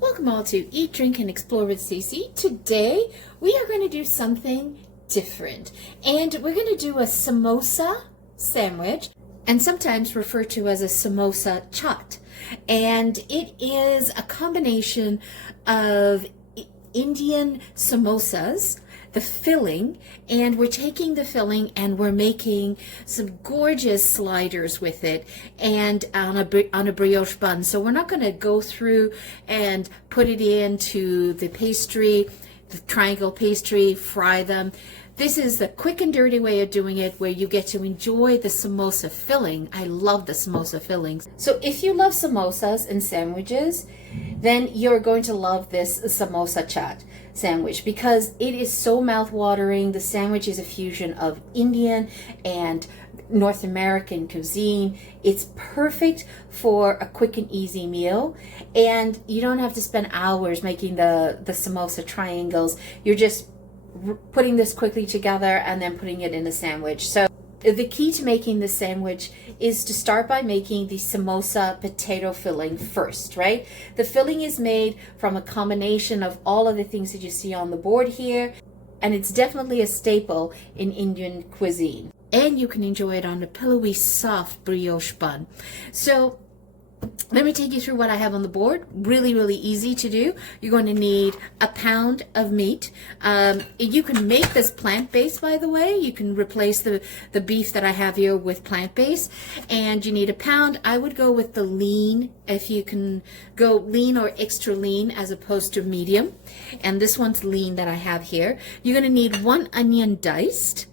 Welcome all to Eat, Drink, and Explore with Cece. Today we are going to do something different, and we're going to do a samosa sandwich, and sometimes referred to as a samosa chaat. And it is a combination of Indian samosas, the filling, and we're taking the filling and we're making some gorgeous sliders with it, and on a brioche bun. So we're not going to go through and put it into the pastry, the triangle pastry, fry them. This is the quick and dirty way of doing it, where you get to enjoy the samosa filling. I love the samosa fillings. So if you love samosas and sandwiches, then you're going to love this samosa chaat sandwich, because it is so mouth-watering. The sandwich is a fusion of Indian and North American cuisine. It's perfect for a quick and easy meal, and you don't have to spend hours making the samosa triangles. You're just putting this quickly together and then putting it in a sandwich. So the key to making this sandwich is to start by making the samosa potato filling first, right? The filling is made from a combination of all of the things that you see on the board here, and it's definitely a staple in Indian cuisine. And you can enjoy it on a pillowy, soft brioche bun. So let me take you through what I have on the board. Really, really easy to do. You're going to need a pound of meat. You can make this plant-based, by the way. You can replace the beef that I have here with plant-based. And you need a pound. I would go with the lean, if you can go lean or extra lean as opposed to medium. And this one's lean that I have here. You're going to need 1 onion diced.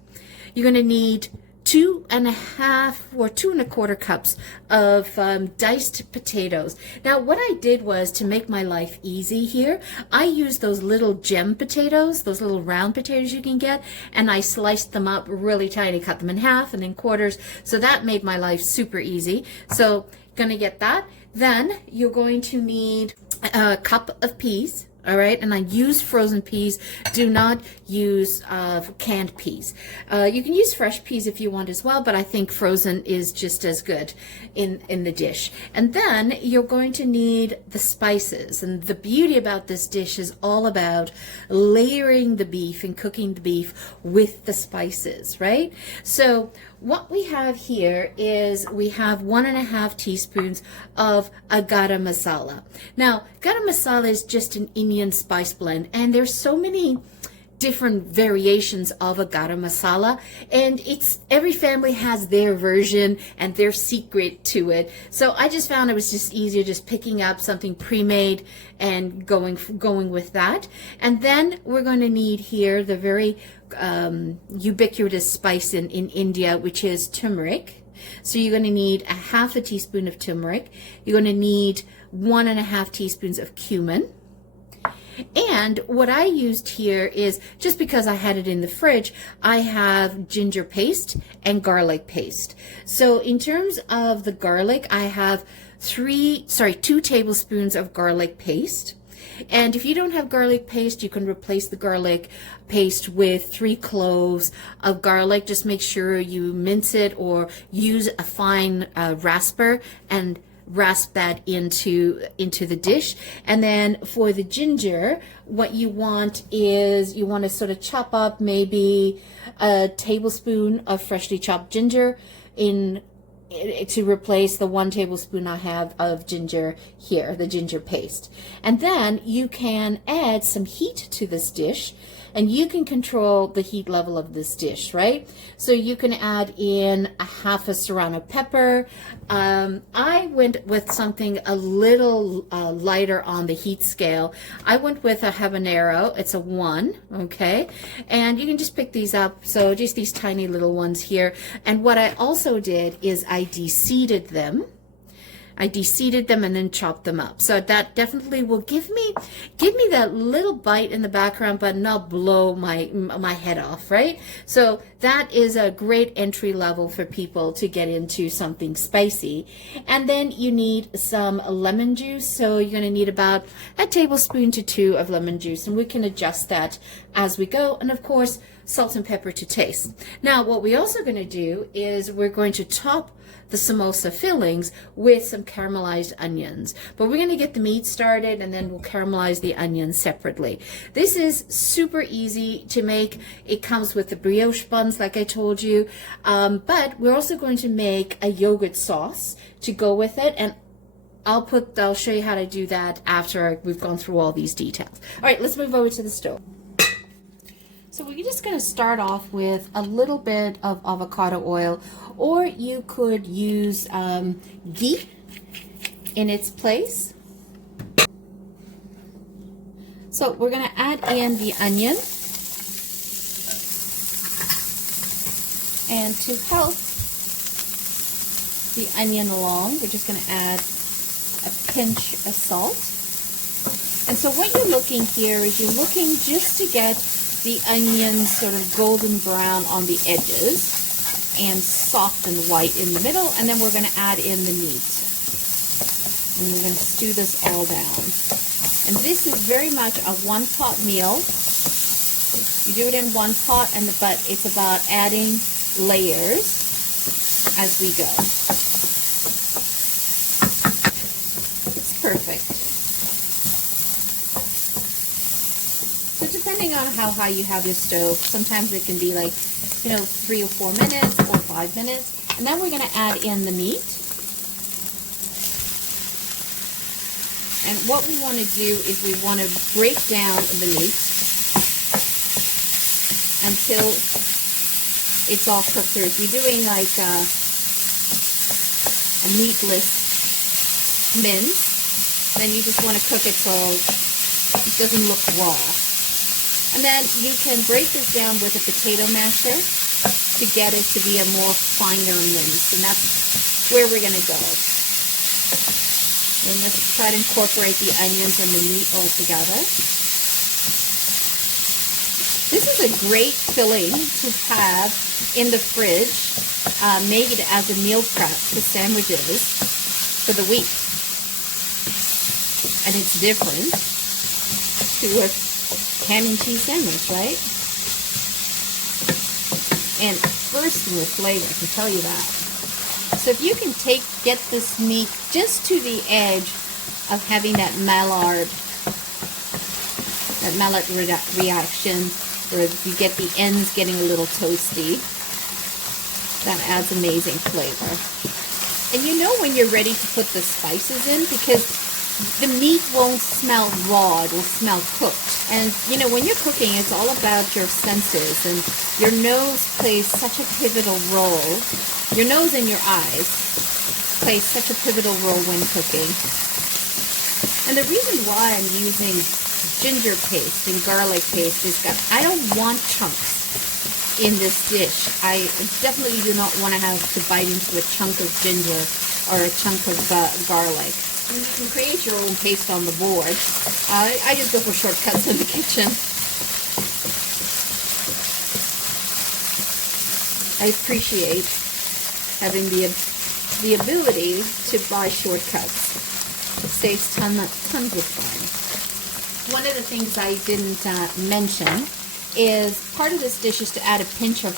You're going to need 2.5 or 2.25 cups of diced potatoes. Now, what I did was, to make my life easy here, I used those little gem potatoes, those little round potatoes you can get, and I sliced them up really tiny, cut them in half and in quarters. So that made my life super easy. So gonna get that. Then you're going to need a cup of peas. All right, and I use frozen peas. Do not use canned peas. You can use fresh peas if you want as well, but I think frozen is just as good in the dish. And then you're going to need the spices. And the beauty about this dish is all about layering the beef and cooking the beef with the spices, right? So what we have here is we have 1.5 teaspoons of a garam masala. Now, garam masala is just an Indian spice blend, and there's so many different variations of a garam masala, and every family has their version and their secret to it. So I just found it was just easier just picking up something pre-made and going with that. And then we're going to need here the very ubiquitous spice in India, which is turmeric. So you're going to need 1/2 teaspoon of turmeric. You're going to need 1.5 teaspoons of cumin. And what I used here is, just because I had it in the fridge, I have ginger paste and garlic paste. So in terms of the garlic, I have 2 tablespoons of garlic paste. And if you don't have garlic paste, you can replace the garlic paste with 3 cloves of garlic. Just make sure you mince it or use a fine rasper and rasp that into the dish. And then for the ginger, what you want is, you want to sort of chop up maybe a tablespoon of freshly chopped ginger to replace the 1 tablespoon I have of ginger here, the ginger paste. And then you can add some heat to this dish, and you can control the heat level of this dish, right? So you can add in 1/2 serrano pepper. I went with something a little lighter on the heat scale. I went with a habanero. It's a 1, okay? And you can just pick these up. So just these tiny little ones here. And what I also did is I de-seeded them. And then chopped them up. So that definitely will give me that little bite in the background, but not blow my head off, right? So that is a great entry level for people to get into something spicy. And then you need some lemon juice. So you're going to need about 1 tablespoon to 2 of lemon juice, and we can adjust that as we go. And of course, salt and pepper to taste. Now, what we're also going to do is we're going to top the samosa fillings with some caramelized onions. But we're going to get the meat started and then we'll caramelize the onions separately. This is super easy to make. It comes with the brioche buns like I told you. But we're also going to make a yogurt sauce to go with it, and I'll show you how to do that after we've gone through all these details. All right, let's move over to the stove. So we're just going to start off with a little bit of avocado oil, or you could use ghee in its place. So we're going to add in the onion, and to help the onion along, we're just going to add a pinch of salt. And so what you're looking here is you're looking just to get the onions sort of golden brown on the edges and soft and white in the middle, and then we're going to add in the meat. And we're going to stew this all down. And this is very much a one-pot meal. You do it in one pot, but it's about adding layers as we go. It's perfect. So depending on how high you have your stove, sometimes it can be like, 3 or 4 minutes or 5 minutes. And then we're going to add in the meat. And what we want to do is we want to break down the meat until it's all cooked through. If you're doing like a meatless mince, then you just want to cook it so it doesn't look raw. And then you can break this down with a potato masher to get it to be a more finer mince. And that's where we're going to go. And let's try to incorporate the onions and the meat all together. This is a great filling to have in the fridge, made as a meal prep for sandwiches for the week. And it's different to a ham and cheese sandwich, right? And bursting with flavor, I can tell you that. So if you can get this meat just to the edge of having that Maillard reaction, where you get the ends getting a little toasty, that adds amazing flavor. And you know when you're ready to put the spices in, because the meat won't smell raw, it will smell cooked. And when you're cooking, it's all about your senses, and your nose plays such a pivotal role. Your nose and your eyes play such a pivotal role when cooking. And the reason why I'm using ginger paste and garlic paste is that I don't want chunks in this dish. I definitely do not want to have to bite into a chunk of ginger or a chunk of garlic. And you can create your own paste on the board. I just go for shortcuts in the kitchen. I appreciate having the ability to buy shortcuts. It saves tons of time. One of the things I didn't mention is part of this dish is to add a pinch of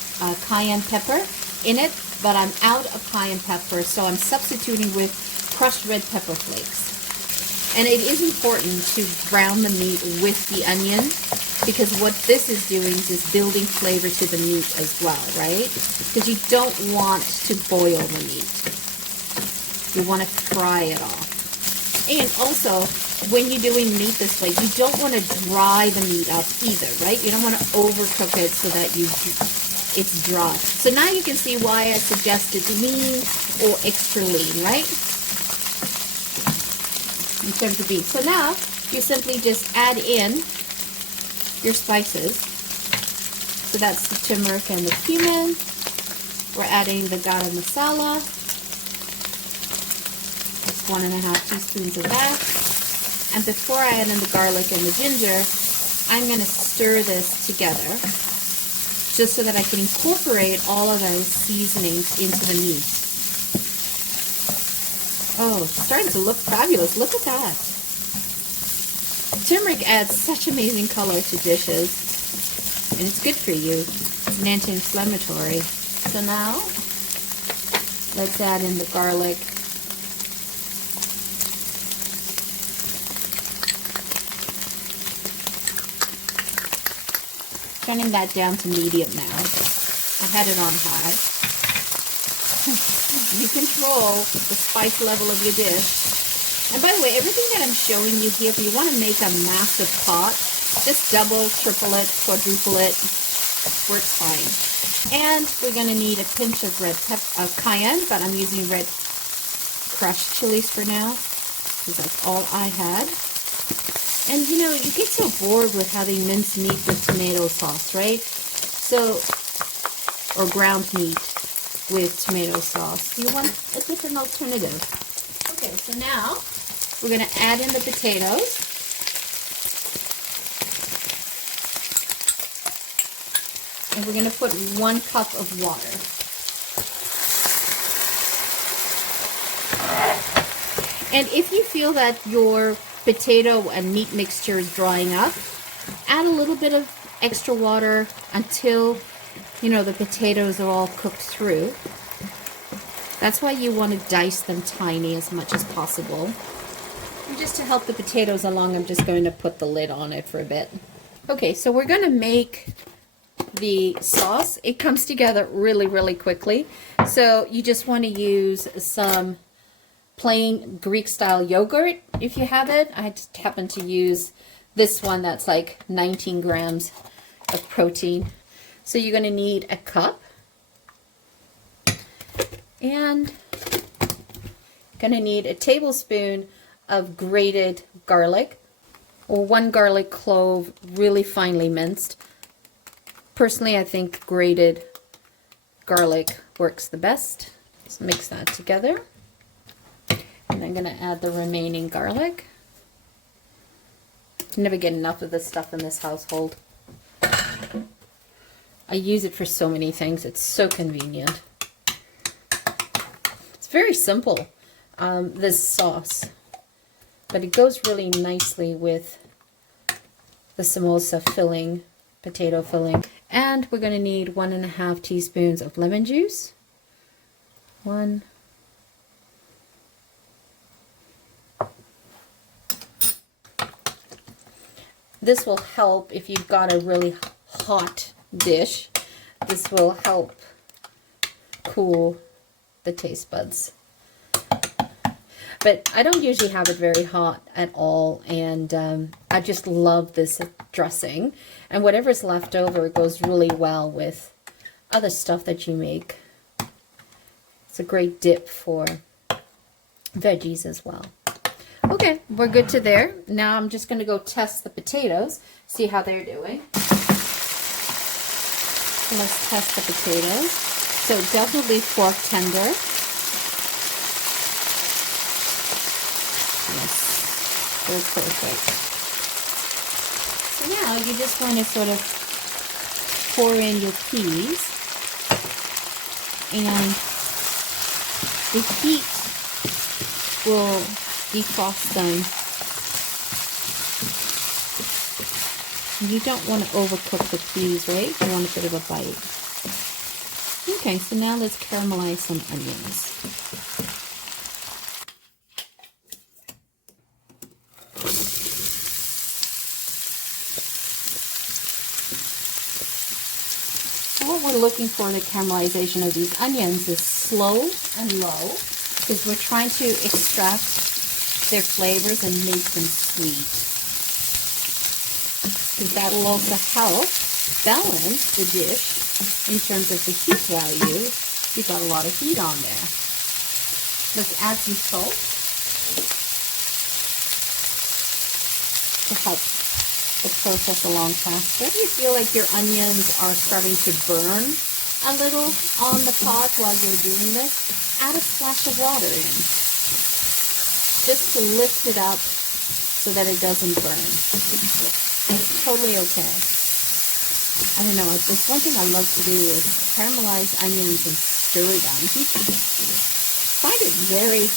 cayenne pepper in it, but I'm out of cayenne pepper, so I'm substituting with crushed red pepper flakes. And it is important to brown the meat with the onion, because what this is doing is building flavor to the meat as well, right? Because you don't want to boil the meat. You want to fry it off. And also, when you're doing meat this way, you don't want to dry the meat up either, right? You don't want to overcook it so that it's dry. So now you can see why I suggested lean or extra lean, right? In terms of beef. So now you simply just add in your spices. So that's the turmeric and the cumin. We're adding the garam masala. 1.5 teaspoons of that. And before I add in the garlic and the ginger, I'm going to stir this together just so that I can incorporate all of those seasonings into the meat. Oh, it's starting to look fabulous. Look at that. Turmeric adds such amazing color to dishes. and it's good for you. It's an anti-inflammatory. So now, let's add in the garlic. Turning that down to medium now. I had it on high. You control the spice level of your dish. And by the way, everything that I'm showing you here, if you want to make a massive pot, just double, triple it, quadruple it. Works fine. And we're going to need a pinch of cayenne, but I'm using red crushed chilies for now, because that's all I had. And you know, you get so bored with having minced meat with tomato sauce, right? So, or ground meat with tomato sauce. You want a different alternative. Okay, so now we're going to add in the potatoes. And we're going to put 1 cup of water. And if you feel that your potato and meat mixture is drying up, add a little bit of extra water until, you know, the potatoes are all cooked through. That's why you want to dice them tiny as much as possible. And just to help the potatoes along, I'm just going to put the lid on it for a bit. Okay, so we're going to make the sauce. It comes together really, really quickly. So you just want to use some plain Greek-style yogurt if you have it. I just happen to use this one that's like 19 grams of protein. So you're going to need a cup. And going to need a tablespoon of grated garlic, or 1 garlic clove really finely minced. Personally, I think grated garlic works the best. So mix that together. And I'm going to add the remaining garlic. Never get enough of this stuff in this household. I use it for so many things. It's so convenient. It's very simple, this sauce, but it goes really nicely with the samosa filling, potato filling. And we're going to need 1.5 teaspoons of lemon juice. 1. This will help if you've got a really hot dish. This will help cool the taste buds. But I don't usually have it very hot at all, and I just love this dressing. And whatever's left over goes really well with other stuff that you make. It's a great dip for veggies as well. Okay, we're good to there. Now I'm just going to go test the potatoes, see how they're doing. So let's test the potatoes. So definitely fork tender. Yes, they're perfect. So now you just want to sort of pour in your peas, and the heat will defrost them. You don't want to overcook the peas, right? You want a bit of a bite. Okay, so now let's caramelize some onions. So what we're looking for in the caramelization of these onions is slow and low, because we're trying to extract their flavors and make them sweet. Because that will also help balance the dish in terms of the heat value. You've got a lot of heat on there. Let's add some salt to help the process along faster. If you feel like your onions are starting to burn a little on the pot while you're doing this, add a splash of water in, just to lift it up so that it doesn't burn. It's totally okay. I don't know, it's one thing I love to do is caramelize onions and stir them. You find it very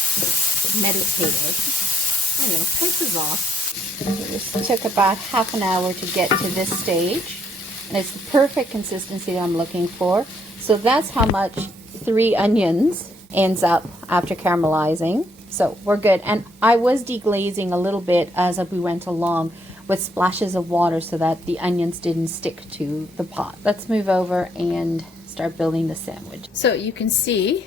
meditative. You know, pisses off. This took about half an hour to get to this stage. And it's the perfect consistency that I'm looking for. So that's how much 3 onions ends up after caramelizing. So we're good. And I was deglazing a little bit as we went along with splashes of water so that the onions didn't stick to the pot. Let's move over and start building the sandwich. So you can see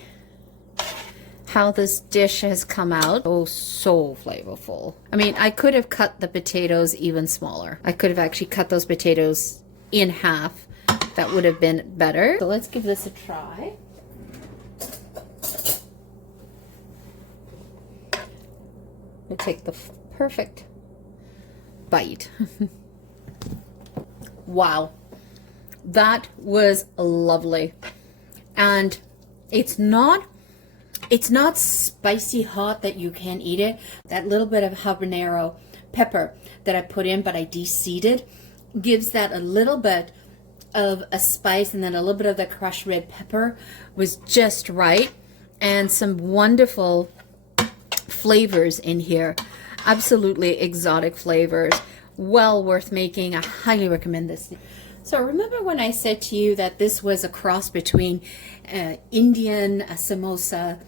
how this dish has come out. Oh, so flavorful. I mean, I could have cut the potatoes even smaller. I could have actually cut those potatoes in half. That would have been better. So let's give this a try. We'll take the perfect bite. Wow, that was lovely. And it's not spicy hot that you can't eat it. That little bit of habanero pepper that I put in, but I de-seeded, gives that a little bit of a spice, and then a little bit of the crushed red pepper was just right, and some wonderful flavors in here. Absolutely exotic flavors. Well worth making. I highly recommend this. So remember when I said to you that this was a cross between Indian samosa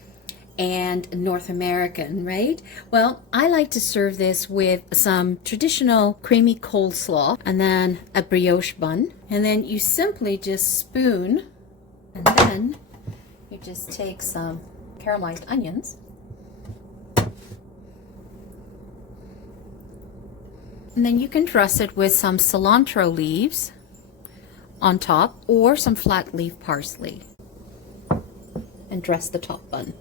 and North American, right? Well, I like to serve this with some traditional creamy coleslaw and then a brioche bun. And then you simply just spoon, and then you just take some caramelized onions. And then you can dress it with some cilantro leaves on top or some flat leaf parsley. And dress the top bun,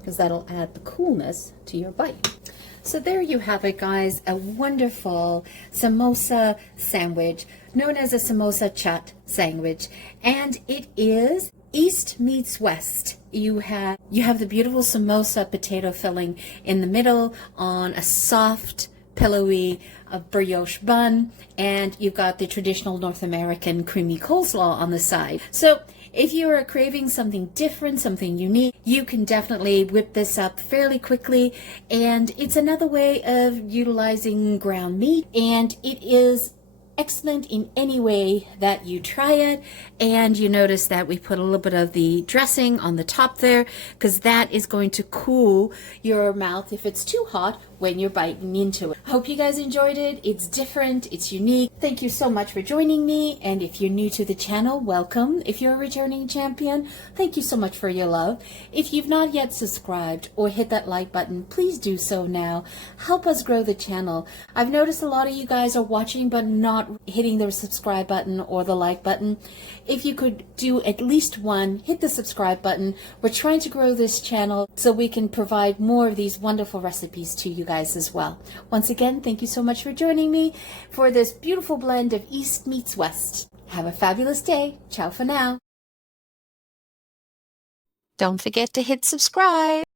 because that'll add the coolness to your bite. So there you have it, guys, a wonderful samosa sandwich known as a samosa chaat sandwich, and it is East meets West. You have the beautiful samosa potato filling in the middle on a soft pillowy brioche bun, and you've got the traditional North American creamy coleslaw on the side. So if you are craving something different, something unique, you can definitely whip this up fairly quickly, and it's another way of utilizing ground meat, and it is excellent in any way that you try it. And you notice that we put a little bit of the dressing on the top there, because that is going to cool your mouth if it's too hot when you're biting into it. Hope you guys enjoyed it. It's different, it's unique. Thank you so much for joining me, and if you're new to the channel, welcome. If you're a returning champion, thank you so much for your love. If you've not yet subscribed or hit that like button, please do so now. Help us grow the channel. I've noticed a lot of you guys are watching but not hitting the subscribe button or the like button. If you could do at least one, hit the subscribe button. We're trying to grow this channel so we can provide more of these wonderful recipes to you guys as well. Once again, thank you so much for joining me for this beautiful blend of East meets West. Have a fabulous day. Ciao for now. Don't forget to hit subscribe.